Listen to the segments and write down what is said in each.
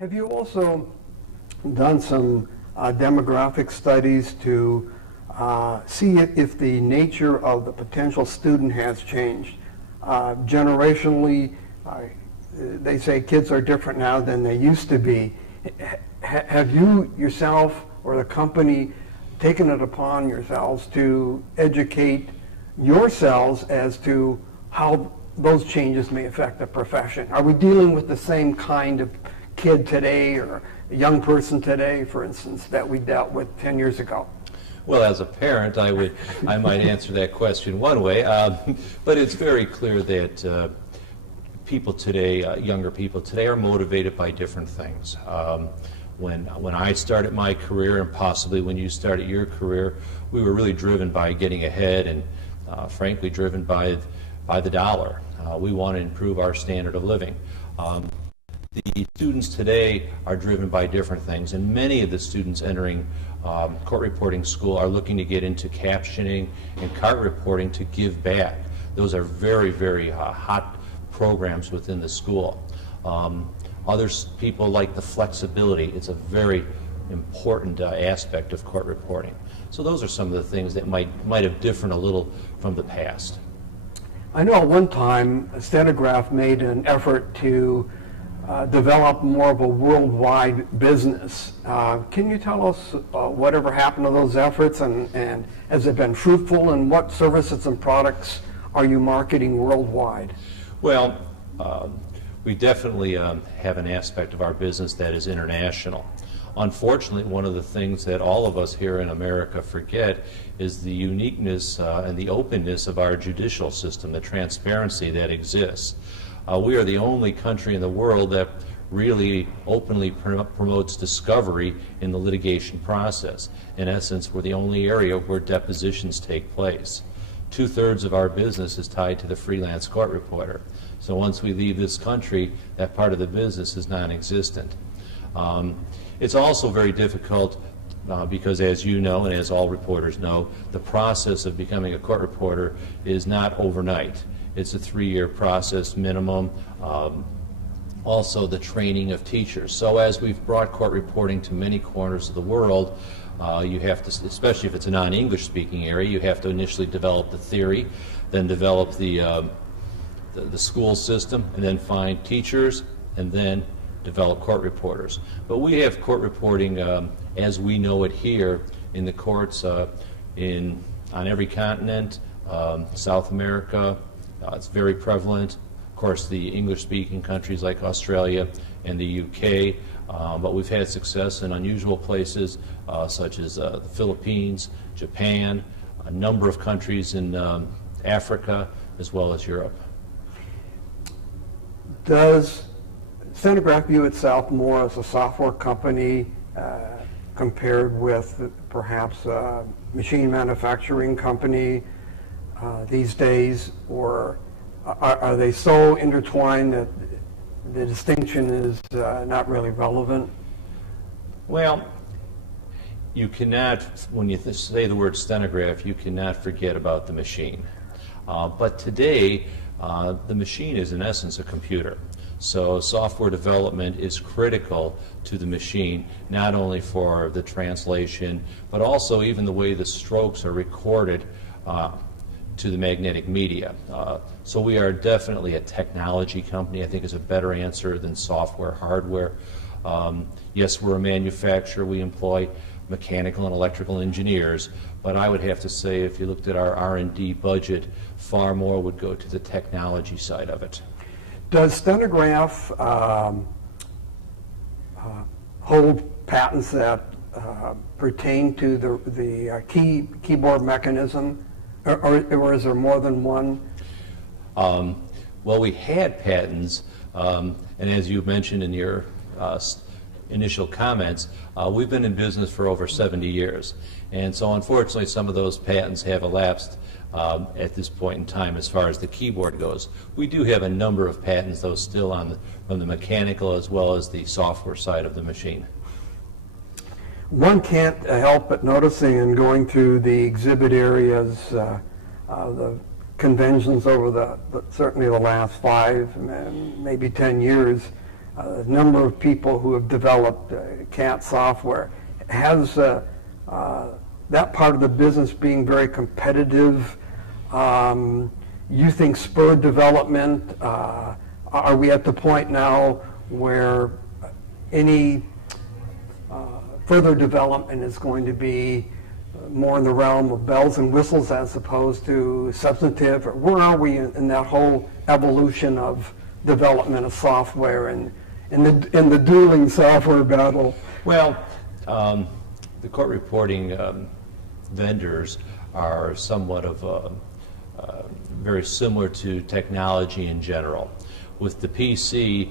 Have you also done some demographic studies to see if the nature of the potential student has changed? Generationally, they say kids are different now than they used to be. Have you yourself or the company taken it upon yourselves to educate yourselves as to how those changes may affect the profession? Are we dealing with the same kind of kid today or a young person today, for instance, that we dealt with 10 years ago? Well, as a parent, I might answer that question one way, but it's very clear that people today, younger people today, are motivated by different things. When I started my career, and possibly when you started your career, we were really driven by getting ahead, and frankly, driven by the dollar. We want to improve our standard of living. The students today are driven by different things, and many of the students entering court reporting school are looking to get into captioning and court reporting to give back. Those are very, very hot programs within the school. Other people like the flexibility. It's a very important aspect of court reporting. So those are some of the things that might have differed a little from the past. I know at one time Stenograph made an effort to develop more of a worldwide business. Can you tell us whatever happened to those efforts, and has it been fruitful, and what services and products are you marketing worldwide? Well, we definitely have an aspect of our business that is international. Unfortunately, one of the things that all of us here in America forget is the uniqueness and the openness of our judicial system, the transparency that exists. We are the only country in the world that really openly promotes discovery in the litigation process. In essence, we're the only area where depositions take place. 2/3 of our business is tied to the freelance court reporter. So once we leave this country, that part of the business is non-existent. It's also very difficult because, as you know, and as all reporters know, the process of becoming a court reporter is not overnight. It's a 3-year process minimum. Also the training of teachers. So as we've brought court reporting to many corners of the world, you have to, especially if it's a non-English speaking area, you have to initially develop the theory, then develop the school system, and then find teachers, and then develop court reporters. But we have court reporting as we know it here in the courts on every continent, South America. It's very prevalent. Of course, the English-speaking countries like Australia and the UK, but we've had success in unusual places such as the Philippines, Japan, a number of countries in Africa, as well as Europe. Does Stenograph view itself more as a software company compared with perhaps a machine manufacturing company these days, or are they so intertwined that the distinction is not really relevant? Well, you cannot, when you say the word stenograph, you cannot forget about the machine. But today, the machine is in essence a computer. So software development is critical to the machine, not only for the translation, but also even the way the strokes are recorded to the magnetic media. So we are definitely a technology company, I think is a better answer than software, hardware. Yes, we're a manufacturer, we employ mechanical and electrical engineers, but I would have to say if you looked at our R&D budget, far more would go to the technology side of it. Does Stenograph hold patents that pertain to the keyboard mechanism, or is there more than one? Well, we had patents, and as you mentioned in your initial comments, we've been in business for over 70 years. And so unfortunately some of those patents have elapsed at this point in time as far as the keyboard goes. We do have a number of patents, though, still on from the mechanical as well as the software side of the machine. One can't help but noticing in going through the exhibit areas, the conventions over certainly the last 5, maybe 10 years, a number of people who have developed CAT software. Has that part of the business being very competitive, you think spurred development? Are we at the point now where any further development is going to be more in the realm of bells and whistles as opposed to substantive? Or where are we in that whole evolution of development of software and in the dueling software battle? Well, the court reporting vendors are somewhat of very similar to technology in general. With the PC,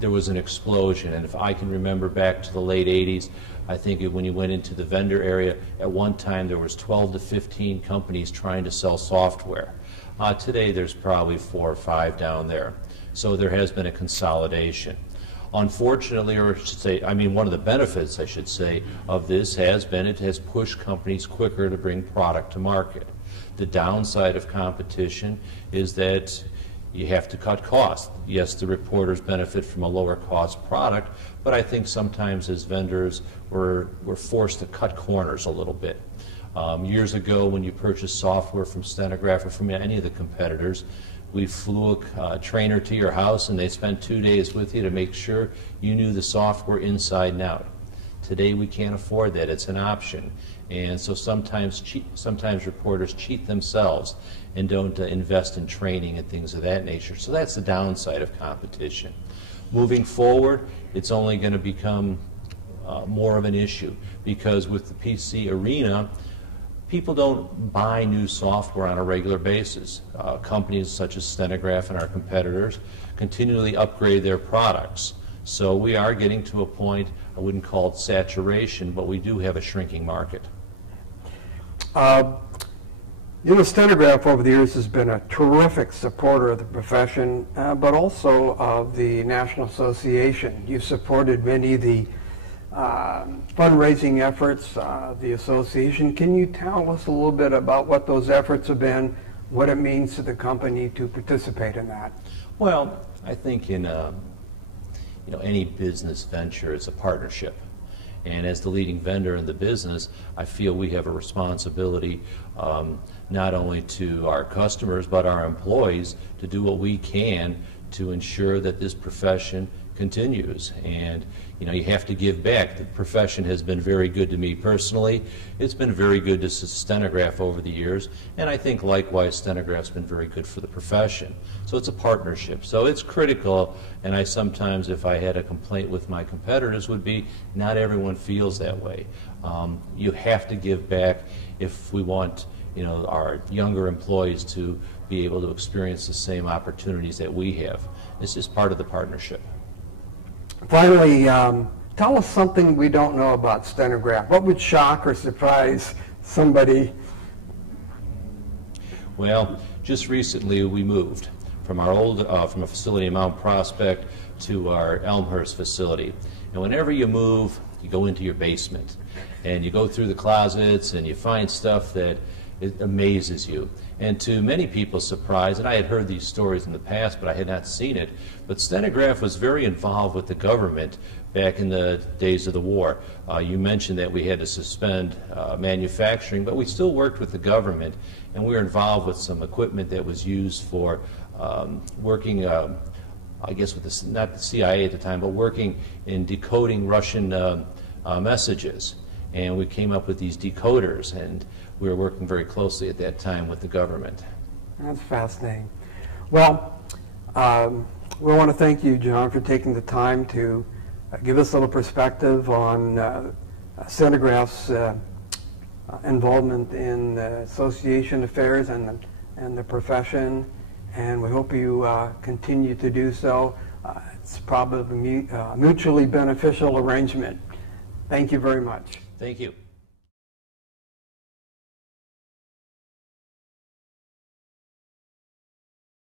there was an explosion, and if I can remember back to the late 80s, I think when you went into the vendor area, at one time there was 12 to 15 companies trying to sell software. Today there's probably 4 or 5 down there. So there has been a consolidation. Unfortunately, or I should say, I mean, one of the benefits, I should say, of this has been it has pushed companies quicker to bring product to market. The downside of competition is that you have to cut costs. Yes, the reporters benefit from a lower cost product, but I think sometimes as vendors we're forced to cut corners a little bit. Years ago, when you purchased software from Stenograph or from any of the competitors, we flew a trainer to your house and they spent 2 days with you to make sure you knew the software inside and out. Today we can't afford that. It's an option. And so sometimes reporters cheat themselves and don't invest in training and things of that nature. So that's the downside of competition. Moving forward, it's only going to become more of an issue because with the PC arena, people don't buy new software on a regular basis. Companies such as Stenograph and our competitors continually upgrade their products. So we are getting to a point, I wouldn't call it saturation, but we do have a shrinking market. You know, Stenograph over the years has been a terrific supporter of the profession, but also of the National Association. You've supported many of the fundraising efforts, the association. Can you tell us a little bit about what those efforts have been, what it means to the company to participate in that? Well, I think in any business venture, it's a partnership. And as the leading vendor in the business, I feel we have a responsibility not only to our customers but our employees to do what we can to ensure that this profession continues. And you have to give back. The profession has been very good to me personally. It's been very good to Stenograph over the years, and I think likewise Stenograph's been very good for the profession. So it's a partnership. So it's critical, and I sometimes, if I had a complaint with my competitors, would be not everyone feels that way. You have to give back if we want our younger employees to be able to experience the same opportunities that we have. It's just part of the partnership. Finally, tell us something we don't know about Stenograph. What would shock or surprise somebody? Well, just recently we moved from our old from a facility in Mount Prospect to our Elmhurst facility. And whenever you move, you go into your basement and you go through the closets and you find stuff that it amazes you. And to many people's surprise, and I had heard these stories in the past, but I had not seen it, but Stenograph was very involved with the government back in the days of the war. You mentioned that we had to suspend manufacturing, but we still worked with the government, and we were involved with some equipment that was used for working, I guess with the, not the CIA at the time, but working in decoding Russian messages. And we came up with these decoders, and we were working very closely at that time with the government. That's fascinating. Well, we want to thank you, John, for taking the time to give us a little perspective on Stenograph's involvement in association affairs and the profession, and we hope you continue to do so. It's probably a mutually beneficial arrangement. Thank you very much. Thank you.